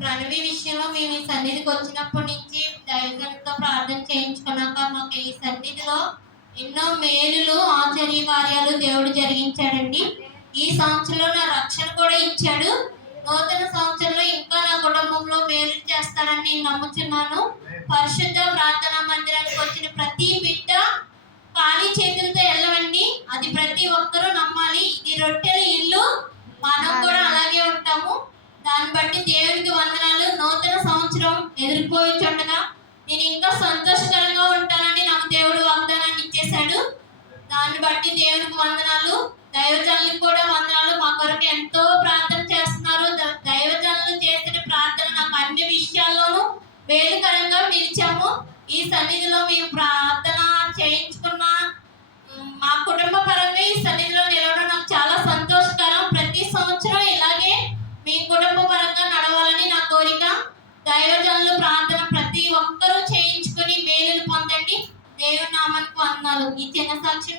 ప్రణవి విషయంలో మేము ఈ సన్నిధికి వచ్చినప్పటి నుంచి దైవజనులతో ప్రార్థన చేయించుకున్నాక మాకు ఈ సన్నిధిలో ఎన్నో మేలులు ఆశ్చర్య కార్యాలు దేవుడు జరిగించాడండి. ఈ సంవత్సరంలో నా రక్షణ కూడా ఇచ్చాడు. నూతన సంవత్సరంలో ఇంకా నా కుటుంబంలో మేలు చేస్తాడని నేను నమ్ముతున్నాను. పరిశుద్ధ ప్రార్థనా మందిరానికి వచ్చిన ప్రతి బిడ్డ ఖాళీ చేతులతో వెళ్ళవండి. అది ప్రతి ఒక్కరూ నమ్మాలి. ఇది రొట్టెల ఇల్లు, మనం కూడా అలాగే ఉంటాము. దాన్ని బట్టి దేవునికి వందనాలు. నూతన సంవత్సరం ఎదుర్కోవచ్చుండగా నేను ఇంకా సంతోషకరంగా ఉంటానని నాకు దేవుడు వాగ్దానాన్ని ఇచ్చేశాడు. దాన్ని బట్టి దేవునికి వందనాలు. దైవజనులకు కూడా వందనాలు. మా కొరకు ఎంతో ప్రార్థన చేస్తున్నారు. దైవజనులు చేసిన ప్రార్థన నాకు అన్ని విషయాల్లోనూ వేలుకరంగా నిలిచాము. ఈ సన్నిధిలో మేము ప్రార్థన చేయించుకున్న మా కుటుంబ పరంగా ఈ సన్నిధిలో నిలవడం నాకు చాలా సంతోషకరం. ప్రతి సంవత్సరం ఇలాగే మీ కుటుంబ పరంగా నడవాలని నా కోరిక. దైవజనులు ప్రార్థన ప్రతి ఒక్కరూ చేయించుకుని మేలులు పొందండి. దేవుని నామానికి వందనాలు. ఈ చిన్న సాక్ష్యం